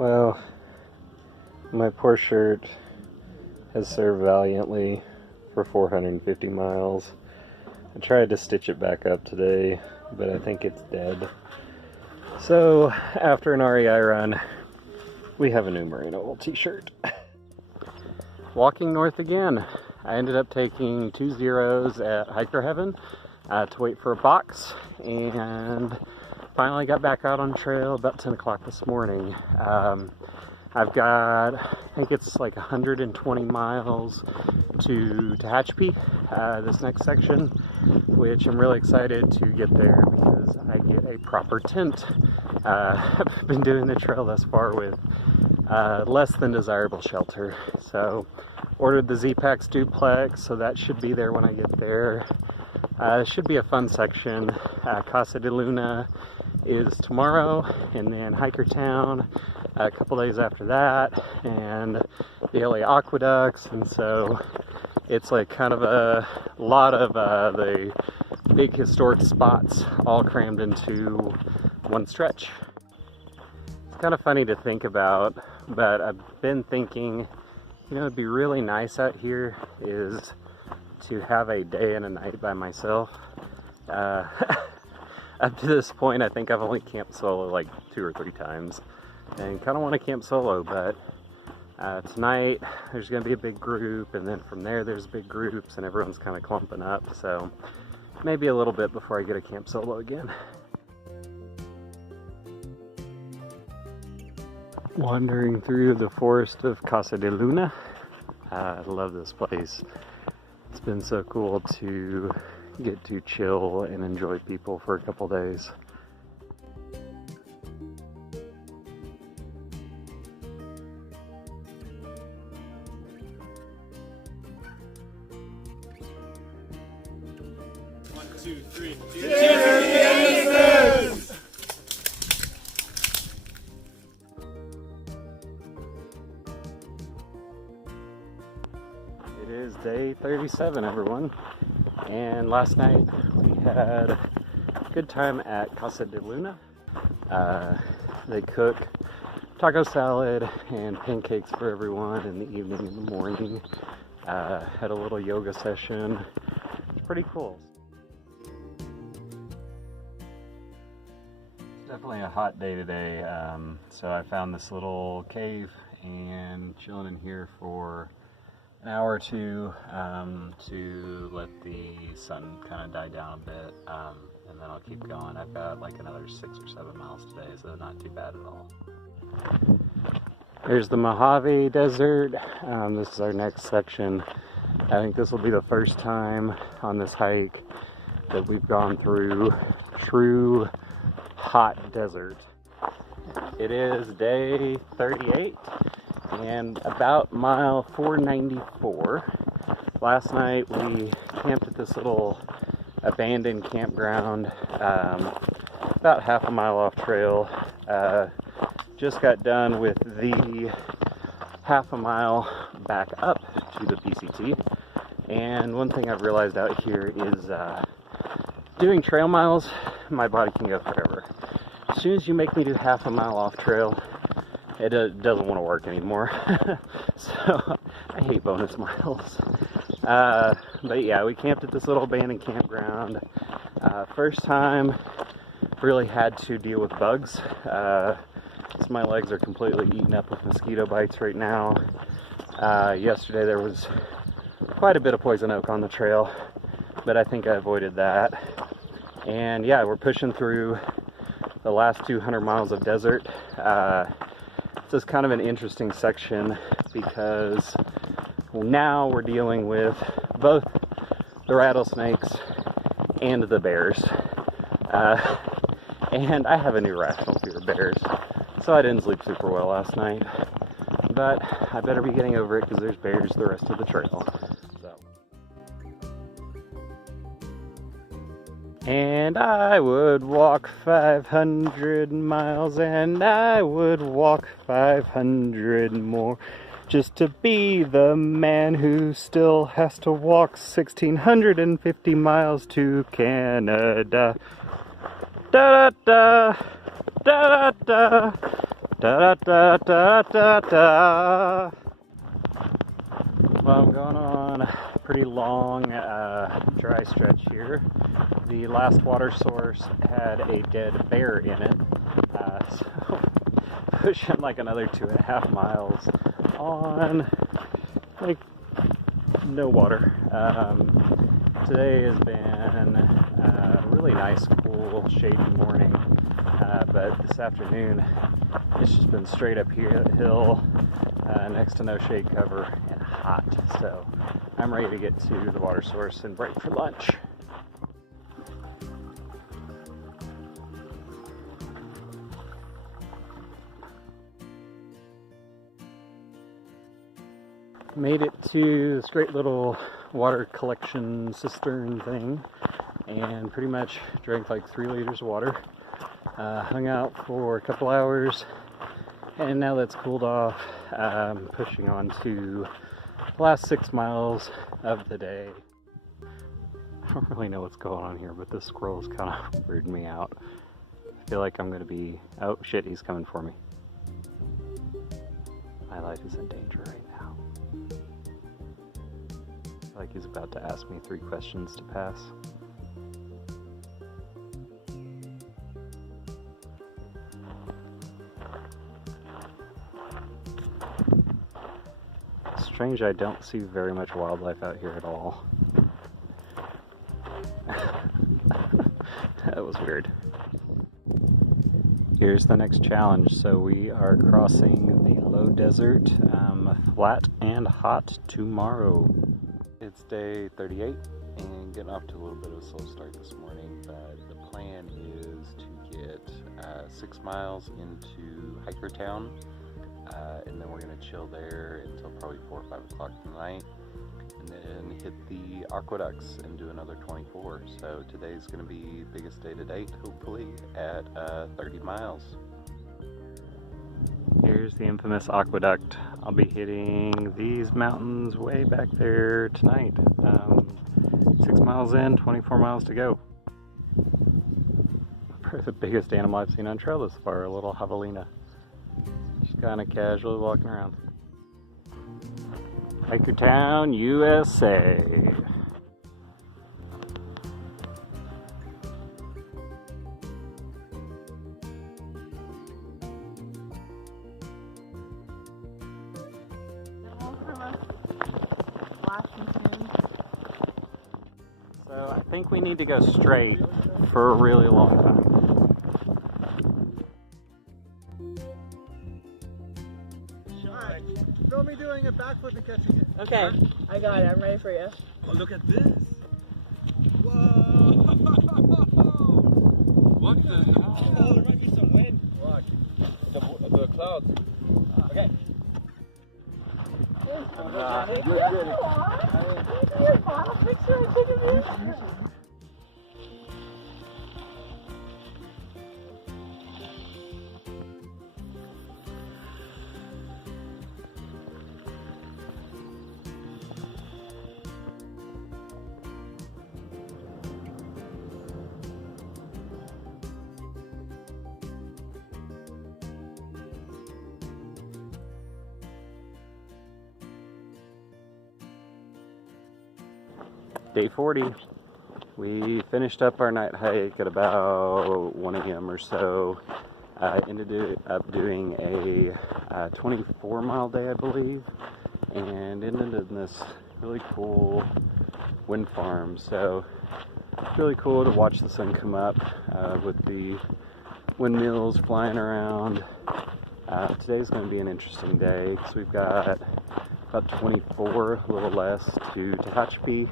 Well, my poor shirt has served valiantly for 450 miles. I tried to stitch it back up today, but I think it's dead. So, after an REI run, we have a new merino wool t-shirt. Walking north again. I ended up taking 2 zeros at Hiker Heaven to wait for a box, and finally got back out on trail about 10 o'clock this morning. I've got, I think it's like 120 miles to Tehachapi, this next section, which I'm really excited to get there because I get a proper tent. I've been doing the trail thus far with less than desirable shelter. So ordered the Z-Packs duplex, so that should be there when I get there. It should be a fun section. Casa de Luna is tomorrow, and then Hiker Town a couple days after that, and the LA Aqueducts, and so it's like kind of a lot of the big historic spots all crammed into one stretch. It's kind of funny to think about, but I've been thinking, you know, it'd be really nice out here is to have a day and a night by myself. Up to this point, I think I've only camped solo like 2 or 3 times, and kind of want to camp solo, but tonight there's going to be a big group, and then from there's big groups, and everyone's kind of clumping up, so maybe a little bit before I get a camp solo again. Wandering through the forest of Casa de Luna. I love this place. It's been so cool to get to chill and enjoy people for a couple days. One, two, three. Cheers! It is day 37, everyone. And last night we had a good time at Casa de Luna. They cook taco salad and pancakes for everyone in the evening and the morning. Had a little yoga session. Pretty cool. It's definitely a hot day today. So I found this little cave and chilling in here for an hour or two to let the sun kind of die down a bit, and then I'll keep going. I've got like another 6 or 7 miles today, so not too bad at all. There's the Mojave Desert. This is our next section. I think this will be the first time on this hike that we've gone through true hot desert. It is day 38. And about mile 494. Last night we camped at this little abandoned campground, about half a mile off trail. Just got done with the half a mile back up to the PCT. And one thing I've realized out here is doing trail miles, my body can go forever. As soon as you make me do half a mile off trail, it doesn't want to work anymore. So I hate bonus miles. But yeah, we camped at this little abandoned campground. First time really had to deal with bugs. So my legs are completely eaten up with mosquito bites right now. Yesterday there was quite a bit of poison oak on the trail, but I think I avoided that. And yeah, we're pushing through the last 200 miles of desert. This is kind of an interesting section because now we're dealing with both the rattlesnakes and the bears. And I have a new irrational fear of bears, so I didn't sleep super well last night. But I better be getting over it because there's bears the rest of the trail. And I would walk 500 miles, and I would walk 500 more, just to be the man who still has to walk 1,650 miles to Canada. Da da da, da da da, Da da da da da. Well, I'm going on a pretty long dry stretch here. The last water source had a dead bear in it, so pushing like another 2.5 miles on like no water. Today has been a really nice, cool, shady morning, but this afternoon it's just been straight up hill, next to no shade cover, and hot. So I'm ready to get to the water source and break for lunch. Made it to this great little water collection cistern thing and pretty much drank like 3 liters of water. Hung out for a couple hours, and now that's cooled off, pushing on to the last 6 miles of the day. I don't really know what's going on here, but this squirrel's kind of weirding me out. I feel like I'm going to be... Oh shit, he's coming for me. My life is in danger right now. I feel like he's about to ask me 3 questions to pass. Strange, I don't see very much wildlife out here at all. That was weird. Here's the next challenge. So we are crossing the low desert, flat and hot tomorrow. It's day 38 and getting off to a little bit of a slow start this morning, but the plan is to get 6 miles into Hiker Town. And then we're going to chill there until probably 4 or 5 o'clock tonight, and then hit the aqueducts and do another 24. So today's going to be the biggest day to date, hopefully, at 30 miles. Here's the infamous aqueduct. I'll be hitting these mountains way back there tonight. 6 miles in, 24 miles to go. Probably the biggest animal I've seen on trail this far, a little javelina. Just kind of casually walking around. Hiker Town, USA. So I think we need to go straight for a really long time. Film me doing a backflip and catching it. Okay, I got it. I'm ready for you. Oh, look at this. Whoa! What the hell? Oh, there might be some wind. Look. The clouds. Okay. Day 40. We finished up our night hike at about 1 a.m. or so. Ended up doing a 24-mile day, I believe, and ended in this really cool wind farm. So really cool to watch the sun come up with the windmills flying around. Today's going to be an interesting day because we've got about 24, a little less, to Tehachapi.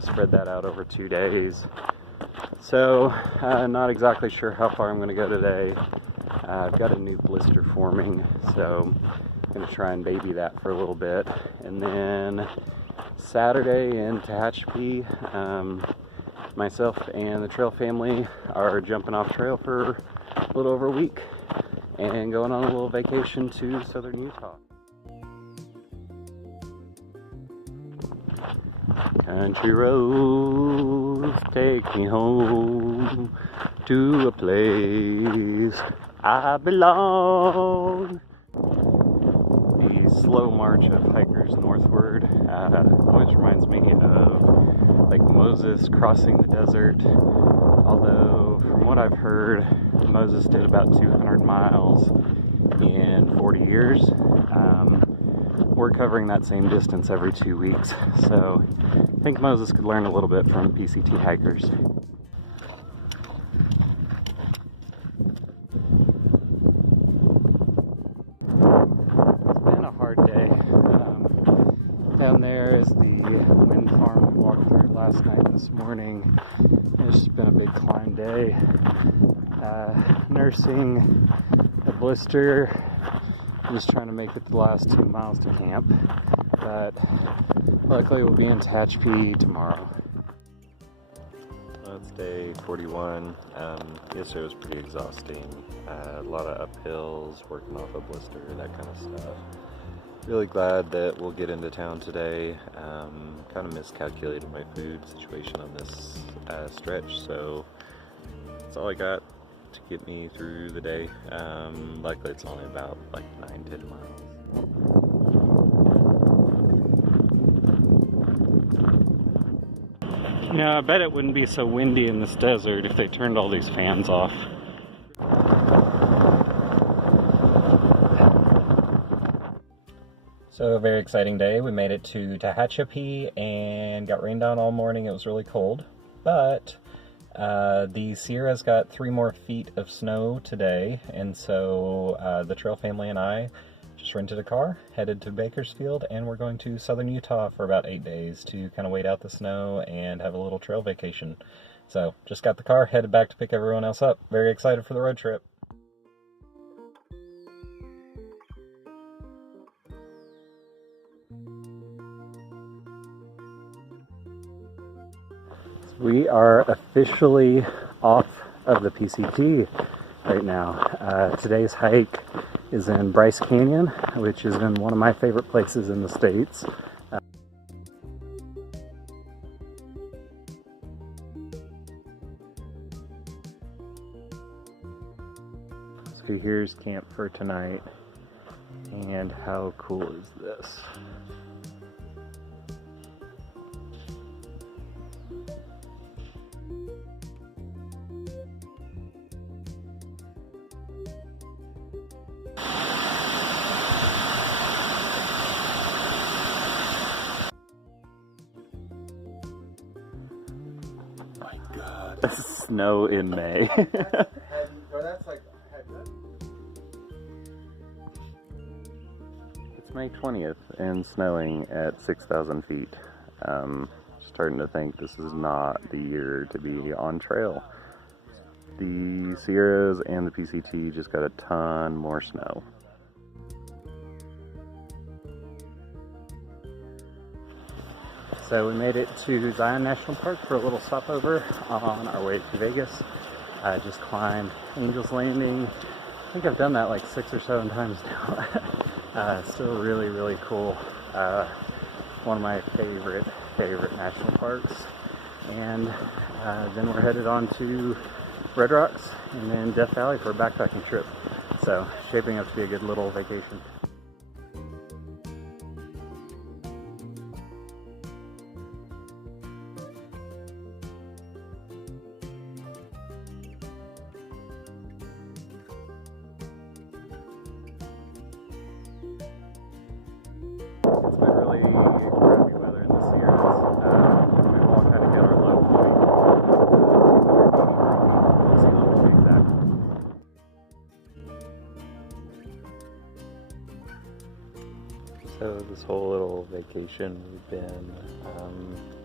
Spread that out over 2 days. So, not exactly sure how far I'm going to go today. I've got a new blister forming, so I'm going to try and baby that for a little bit. And then Saturday in Tehachapi, myself and the trail family are jumping off trail for a little over a week and going on a little vacation to southern Utah. Country roads take me home to a place I belong. The slow march of hikers northward always reminds me of like Moses crossing the desert. Although from what I've heard, Moses did about 200 miles in 40 years. We're covering that same distance every 2 weeks, so I think Moses could learn a little bit from PCT hikers. It's been a hard day. Down there is the wind farm we walked through last night and this morning. It's been a big climb day. Nursing a blister, just trying to make it the last 2 miles to camp, but luckily we'll be in Tehachapi tomorrow. Well, it's day 41. Yesterday was pretty exhausting. A lot of uphills, working off a blister, that kind of stuff. Really glad that we'll get into town today. Kind of miscalculated my food situation on this stretch, so that's all I got to get me through the day. Luckily it's only about like 9-10 miles. Yeah, I bet it wouldn't be so windy in this desert if they turned all these fans off. So, a very exciting day. We made it to Tehachapi and got rained on all morning. It was really cold, but the Sierras got 3 more feet of snow today, and so the trail family and I just rented a car, headed to Bakersfield, and we're going to southern Utah for about 8 days to kind of wait out the snow and have a little trail vacation. So just got the car, headed back to pick everyone else up. Very excited for the road trip. We are officially off of the PCT right now. Today's hike is in Bryce Canyon, which has been one of my favorite places in the States. So here's camp for tonight, and how cool is this? Snow in May. It's May 20th and snowing at 6,000 feet. Starting to think this is not the year to be on trail. The Sierras and the PCT just got a ton more snow. So we made it to Zion National Park for a little stopover on our way to Vegas. I just climbed Angel's Landing. I think I've done that like 6 or 7 times now. Still really, really cool. One of my favorite national parks. And then we're headed on to Red Rocks and then Death Valley for a backpacking trip. So shaping up to be a good little vacation. It's been really crappy weather in the Sierras. We've all kind of got our low point. Exactly. So this whole little vacation we've been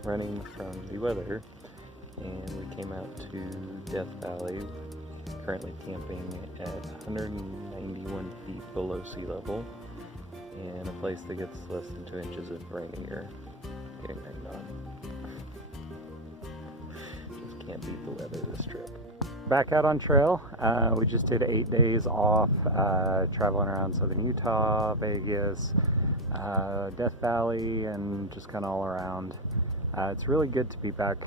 running from the weather, and we came out to Death Valley, currently camping at 191 feet below sea level. In a place that gets less than 2 inches of rain a year. Getting rained on. Just can't beat the weather this trip. Back out on trail. We just did 8 days off, traveling around southern Utah, Vegas, Death Valley, and just kind of all around. It's really good to be back